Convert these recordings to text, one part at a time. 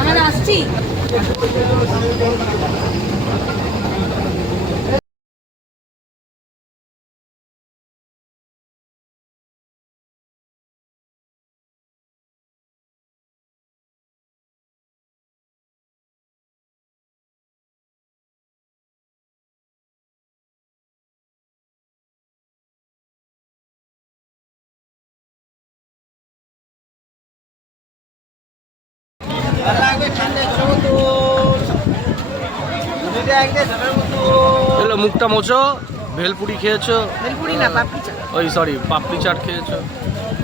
আমরা আসছি। চলো মুখটা মোছো। ভেলপুরি খেয়েছো? ভেলপুরি না, পাপড়ি চাট। ওই সরি, পাপড়ি চাট খেয়েছো।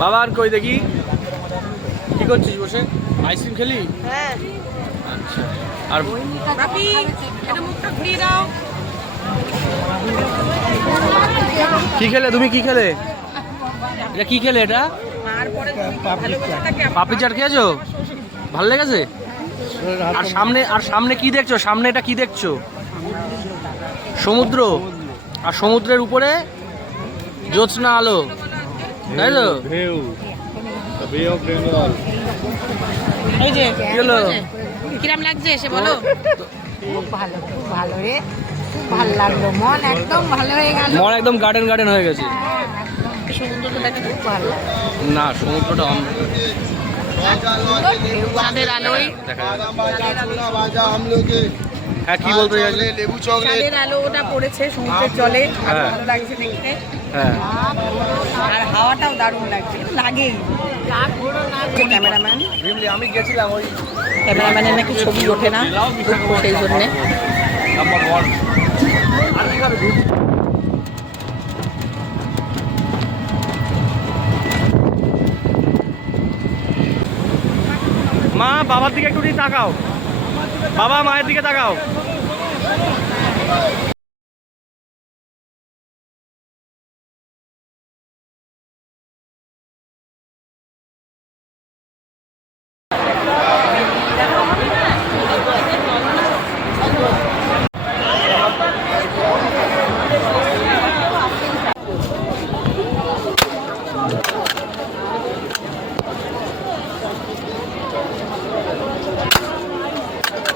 বাবা আর কই দেখি, কি করছিস বসে? আইসক্রিম খেলি? হ্যাঁ। আচ্ছা। আর পাপি, এটা মুখটা ঘুরিয়ে দাও। কি খেলে তুমি? কি খেলে এটা? কি খেলে এটা? আর পরে তুমি ভালোবাসা থাকে। পাপড়ি চাট খেয়েছো? ভালো লেগেছে? আর সামনে কি দেখছো? সামনে এটা কি দেখছো? সমুদ্র। আর সমুদ্রের উপরে জ্যোৎস্না আলো, তাই তো? এই যে কি হলো? কিরাম লাগছে এসে বলো? খুব ভালো, খুব ভালো রে, খুব ভালো লাগলো, মন একদম ভালো হয়ে গেল। মন একদম গার্ডেন গার্ডেন হয়ে গেছে। সমুদ্রটা দেখে খুব ভালো লাগে। না, সমুদ্রটা চাঁদের আলোয় দেখা যাচ্ছে। হ্যাঁ, কি বলতে চাইলে? চাঁদের আলোটা পড়েছে সমুদ্রের জলে, আর হ্যাঁ। ভালো লাগছে দেখতে। হ্যাঁ, আর হাওয়াটাও দারুণ লাগছে, লাগেই। ক্যামেরাম্যান আমি গেছিলাম ওই ক্যামেরাম্যানের নাকি ছবি ওঠে না, সেই জন্যে। মা, বাবার দিকে একটু তাকাও। বাবা, মায়ের দিকে তাকাও।